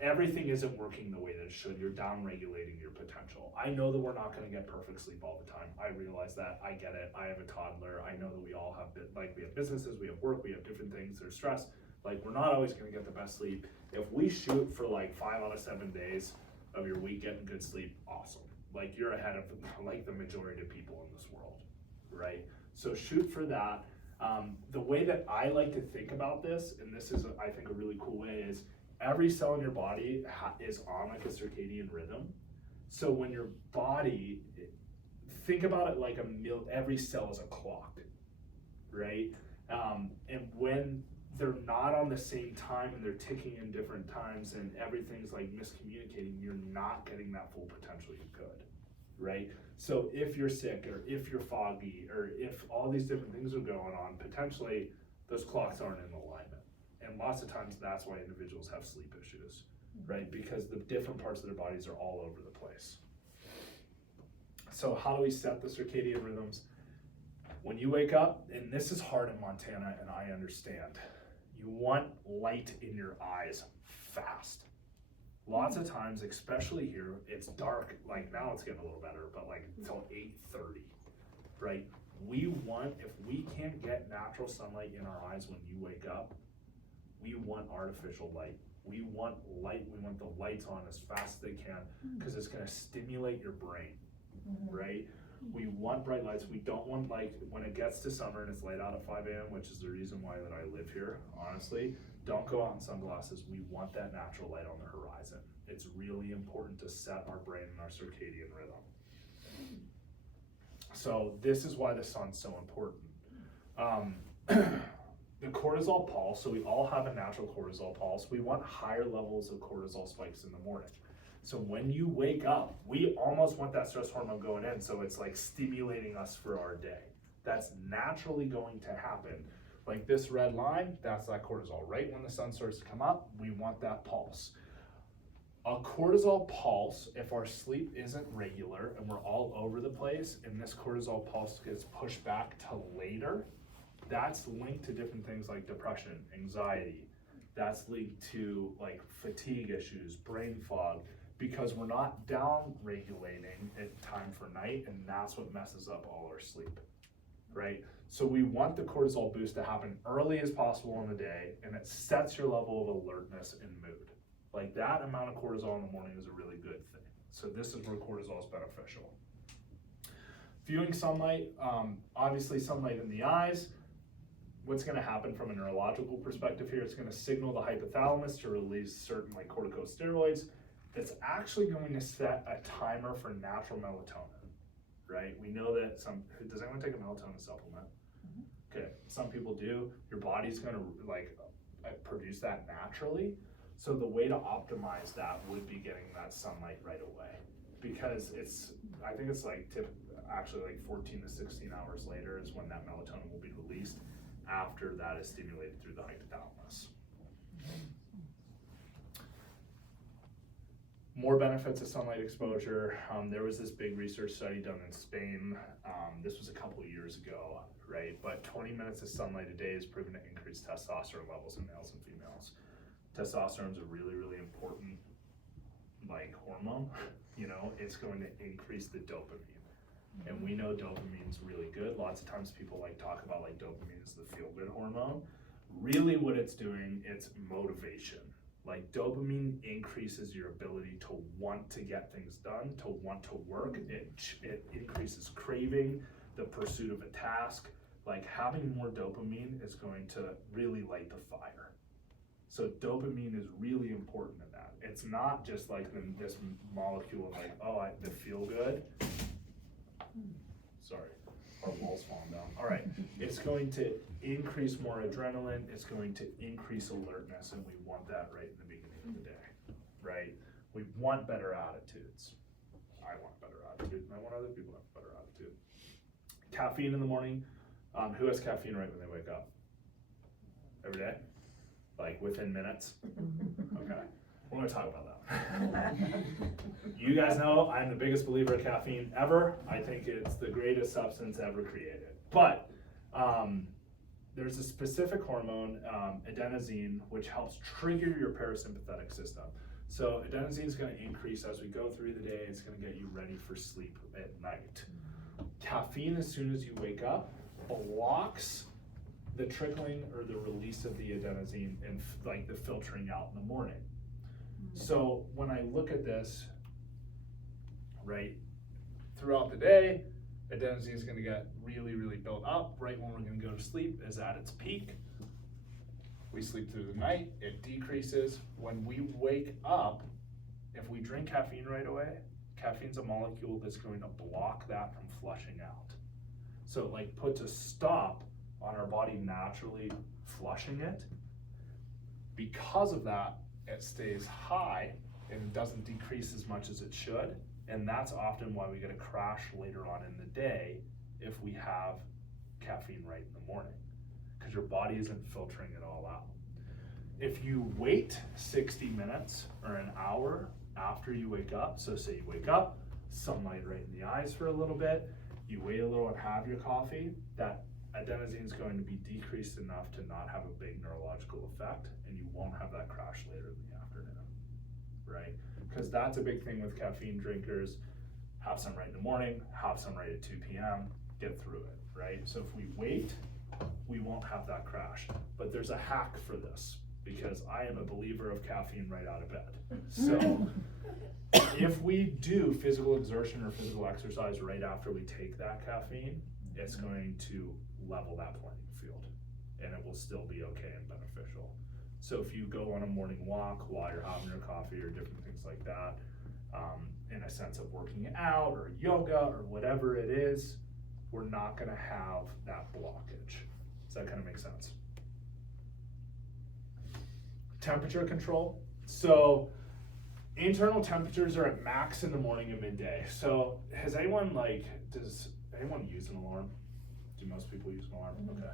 everything isn't working the way that it should. You're down regulating your potential. I know that we're not going to get perfect sleep all the time. I realize that. I get it. I have a toddler. I know that we all have, we have businesses, we have work, we have different things. There's stress. Like, we're not always going to get the best sleep. If we shoot for like 5 out of 7 days of your week getting good sleep, awesome. Like, you're ahead of like the majority of people in this world, right? So shoot for that. The way that I like to think about this, and this is I think a really cool way, is every cell in your body is on like a circadian rhythm. So when your body, think about it like every cell is a clock, right? And when they're not on the same time and they're ticking in different times and everything's like miscommunicating, you're not getting that full potential you could, right? So if you're sick, or if you're foggy, or if all these different things are going on, potentially those clocks aren't in alignment. And lots of times that's why individuals have sleep issues, right? Because the different parts of their bodies are all over the place. So how do we set the circadian rhythms? When you wake up, and this is hard in Montana, and I understand, you want light in your eyes fast. Lots of times, especially here, it's dark. Like, now it's getting a little better, but like until 8:30, right? If we can't get natural sunlight in our eyes when you wake up, we want artificial light. We want light, we want the lights on as fast as they can, because it's gonna stimulate your brain, right? We want bright lights. We don't want, like, when it gets to summer and it's light out at 5 a.m., which is the reason why that I live here, honestly, don't go out in sunglasses. We want that natural light on the horizon. It's really important to set our brain and our circadian rhythm. So this is why the sun's so important. The cortisol pulse, so we all have a natural cortisol pulse. We want higher levels of cortisol spikes in the morning. So when you wake up, we almost want that stress hormone going in, so it's like stimulating us for our day. That's naturally going to happen. Like this red line, that's that cortisol. Right when the sun starts to come up, we want that pulse. A cortisol pulse, if our sleep isn't regular and we're all over the place, and this cortisol pulse gets pushed back to later, that's linked to different things like depression, anxiety. That's linked to like fatigue issues, brain fog, because we're not down regulating at time for night, and that's what messes up all our sleep, right? So we want the cortisol boost to happen early as possible in the day, and it sets your level of alertness and mood. Like that amount of cortisol in the morning is a really good thing. So this is where cortisol is beneficial. Viewing sunlight, obviously sunlight in the eyes. What's going to happen from a neurological perspective here, it's going to signal the hypothalamus to release certain like corticosteroids. It's actually going to set a timer for natural melatonin, right? We know that does anyone take a melatonin supplement? Okay, some people do. Your body's going to like produce that naturally. So the way to optimize that would be getting that sunlight right away, because I think it's like actually like 14 to 16 hours later is when that melatonin will be released, after that is stimulated through the hypothalamus. More benefits of sunlight exposure. There was this big research study done in Spain. This was a couple of years ago, right? But 20 minutes of sunlight a day is proven to increase testosterone levels in males and females. Testosterone is a really, really important like hormone. You know, it's going to increase the dopamine. And we know dopamine is really good. Lots of times people like talk about like dopamine is the feel-good hormone. Really what it's doing, it's motivation. Like dopamine increases your ability to want to get things done, to want to work. It increases craving, the pursuit of a task. Like having more dopamine is going to really light the fire. So dopamine is really important in that. It's not just like this molecule of like, oh, I feel good. Sorry, our wall's falling down. All right, it's going to increase more adrenaline, it's going to increase alertness, and we want that right in the beginning of the day, right? We want better attitudes. I want better attitude, and I want other people to have better attitude. Caffeine in the morning. Who has caffeine right when they wake up? Every day? Like within minutes? Okay, we're gonna talk about that. You guys know I'm the biggest believer of caffeine ever. I think it's the greatest substance ever created. But there's a specific hormone, adenosine, which helps trigger your parasympathetic system. So adenosine is going to increase as we go through the day. It's going to get you ready for sleep at night. Caffeine, as soon as you wake up, blocks the trickling or the release of the adenosine and like the filtering out in the morning. So when I look at this, right, throughout the day, adenosine is going to get really, really built up. Right when we're going to go to sleep is at its peak. We sleep through the night, it decreases. When we wake up, if we drink caffeine right away, caffeine's a molecule that's going to block that from flushing out. So it like puts a stop on our body naturally flushing it. Because of that, it stays high and doesn't decrease as much as it should. And that's often why we get a crash later on in the day if we have caffeine right in the morning, because your body isn't filtering it all out. If you wait 60 minutes or an hour after you wake up, so say you wake up, sunlight right in the eyes for a little bit, you wait a little and have your coffee, that adenosine is going to be decreased enough to not have a big neurological effect, and you won't have that crash later in the afternoon, right? Because that's a big thing with caffeine drinkers. Have some right in the morning, have some right at 2 p.m., get through it, right? So if we wait, we won't have that crash. But there's a hack for this, because I am a believer of caffeine right out of bed. So if we do physical exertion or physical exercise right after we take that caffeine, it's going to level that playing field, and it will still be okay and beneficial. So if you go on a morning walk while you're having your coffee or different things like that, in a sense of working out or yoga or whatever it is, we're not gonna have that blockage. Does that kind of make sense? Temperature control. So internal temperatures are at max in the morning and midday. So does anyone use an alarm? Do most people use an alarm? Mm-hmm. Okay.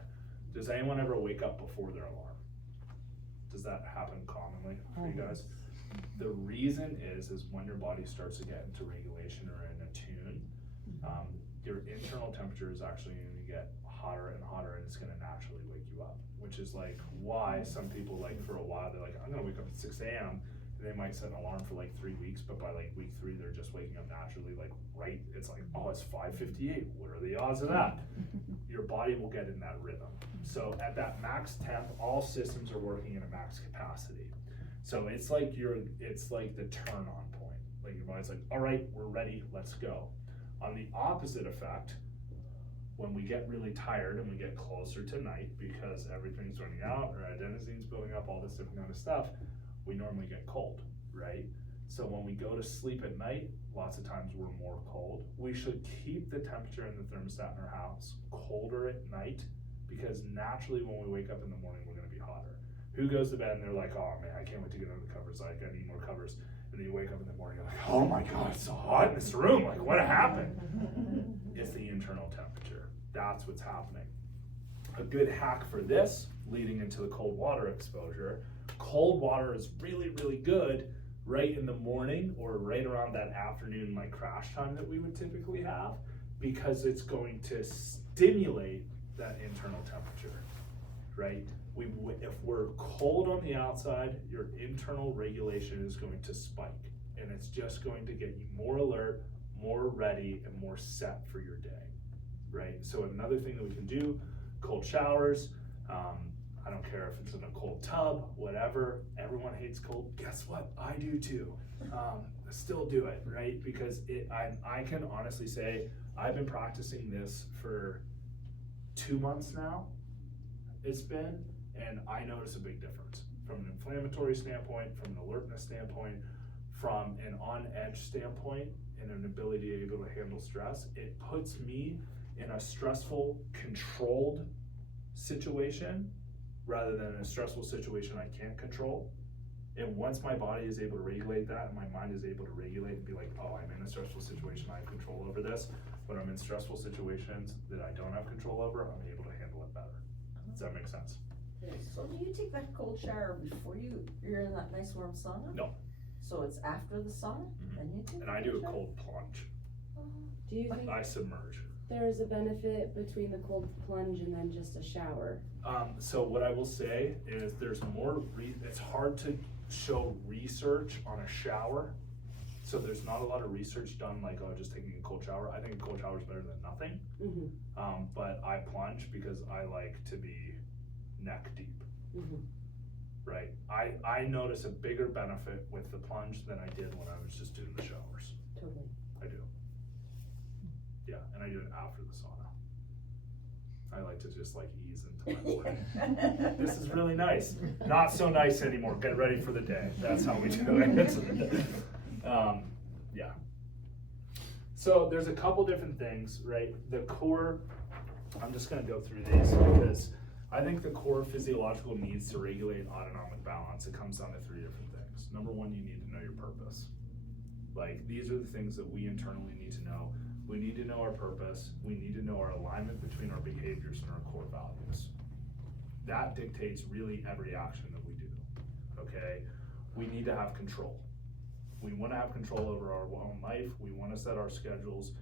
Does anyone ever wake up before their alarm? Does that happen commonly for you guys? The reason is when your body starts to get into regulation or in a tune, your internal temperature is actually going to get hotter and hotter, and it's gonna naturally wake you up, which is like why some people, like for a while, they're like, I'm gonna wake up at 6 a.m. and they might set an alarm for like 3 weeks, but by like week 3, they're just waking up naturally, like right, it's like, oh, it's 5:58, what are the odds of that? Your body will get in that rhythm. So at that max temp, all systems are working in a max capacity. So it's like the turn on point. Like your body's like, all right, we're ready, let's go. On the opposite effect, when we get really tired and we get closer to night because everything's running out, our adenosine's building up, all this different kind of stuff, we normally get cold, right? So when we go to sleep at night, lots of times we're more cold. We should keep the temperature in the thermostat in our house colder at night, because naturally when we wake up in the morning, we're gonna be hotter. Who goes to bed and they're like, oh man, I can't wait to get under the covers, like I need more covers. And then you wake up in the morning, you're like, oh my God, it's so hot in this room, like what happened? It's the internal temperature, that's what's happening. A good hack for this, leading into the cold water exposure, cold water is really, really good right in the morning or right around that afternoon, like crash time that we would typically have, because it's going to stimulate that internal temperature, right? If we're cold on the outside, your internal regulation is going to spike, and it's just going to get you more alert, more ready, and more set for your day, right? So another thing that we can do, cold showers. I don't care if it's in a cold tub, whatever. Everyone hates cold. Guess what? I do too. Still do it, right? Because I can honestly say I've been practicing this for 2 months now. It's been, and I notice a big difference from an inflammatory standpoint, from an alertness standpoint, from an on-edge standpoint, and an ability to be able to handle stress. It puts me in a stressful, controlled situation rather than a stressful situation I can't control. And once my body is able to regulate that, and my mind is able to regulate and be like, oh, I'm in a stressful situation, I have control over this, but I'm in stressful situations that I don't have control over, I'm able to handle it better. Does that make sense? So do you take that cold shower before you're in that nice warm sauna? No. So it's after the sauna, and you take And I do a cold plunge. Do you think I submerge. there's a benefit between the cold plunge and then just a shower? So what I will say is there's more, it's hard to show research on a shower. So there's not a lot of research done like, oh, just taking a cold shower. I think a cold shower is better than nothing. Mm-hmm. But I plunge because I like to be neck deep. Mm-hmm. Right? I notice a bigger benefit with the plunge than I did when I was just doing the showers. Totally. I do. Yeah, and I do it after the sauna. I like to just like ease into my morning. This is really nice. Not so nice anymore. Get ready for the day. That's how we do it. Yeah. So there's a couple different things, right? The core, I'm just gonna go through these because I think the core physiological needs to regulate autonomic balance, it comes down to 3 different things. Number 1, you need to know your purpose. Like, these are the things that we internally need to know. We need to know our purpose. We need to know our alignment between our behaviors and our core values. That dictates really every action that we do, okay? We need to have control. We wanna have control over our own life. We wanna set our schedules.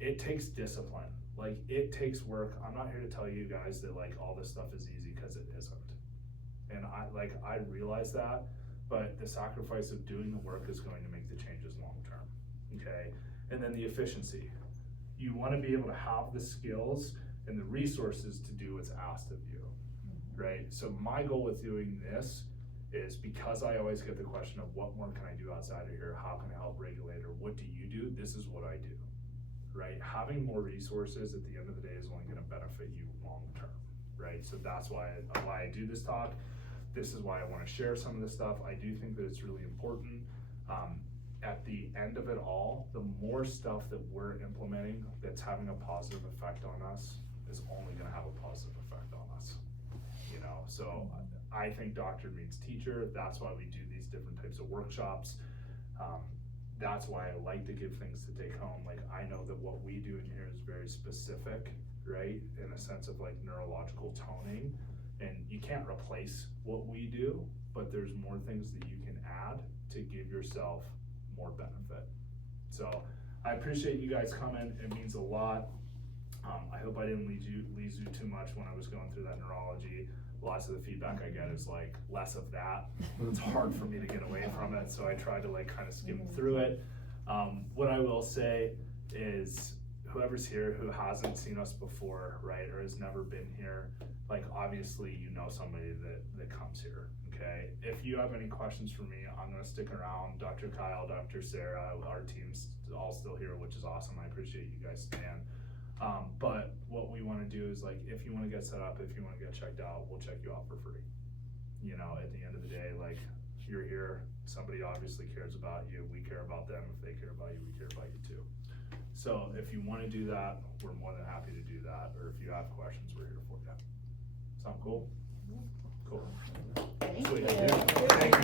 It takes discipline. Like, it takes work. I'm not here to tell you guys that like all this stuff is easy, because it isn't. And I realize that, but the sacrifice of doing the work is going to make the changes long term, okay? And then the efficiency. You wanna be able to have the skills and the resources to do what's asked of you, right? So my goal with doing this is, because I always get the question of what more can I do outside of here? How can I help regulate, or what do you do? This is what I do. Right? Having more resources at the end of the day is only going to benefit you long term, right? So that's why I do this talk. This is why I want to share some of this stuff. I do think that it's really important. At the end of it all, the more stuff that we're implementing that's having a positive effect on us is only going to have a positive effect on us, you know? So I think doctor means teacher. That's why we do these different types of workshops. That's why I like to give things to take home. Like, I know that what we do in here is very specific, right? In a sense of like neurological toning, and you can't replace what we do, but there's more things that you can add to give yourself more benefit. So I appreciate you guys coming. It means a lot. I hope I didn't lose you too much when I was going through that neurology. Lots of the feedback I get is like less of that. It's hard for me to get away from it, so I try to like kind of skim through it. What I will say is whoever's here who hasn't seen us before, right, or has never been here, like obviously you know somebody that comes here, okay? If you have any questions for me, I'm gonna stick around. Dr. Kyle, Dr. Sarah, our team's all still here, which is awesome. I appreciate you guys staying. But what we wanna do is like, if you wanna get set up, if you wanna get checked out, we'll check you out for free. You know, at the end of the day, like, you're here, somebody obviously cares about you, we care about them, if they care about you, we care about you too. So if you wanna do that, we're more than happy to do that, or if you have questions, we're here for you. Sound cool? Cool. Thank Sweet. you. Thank you.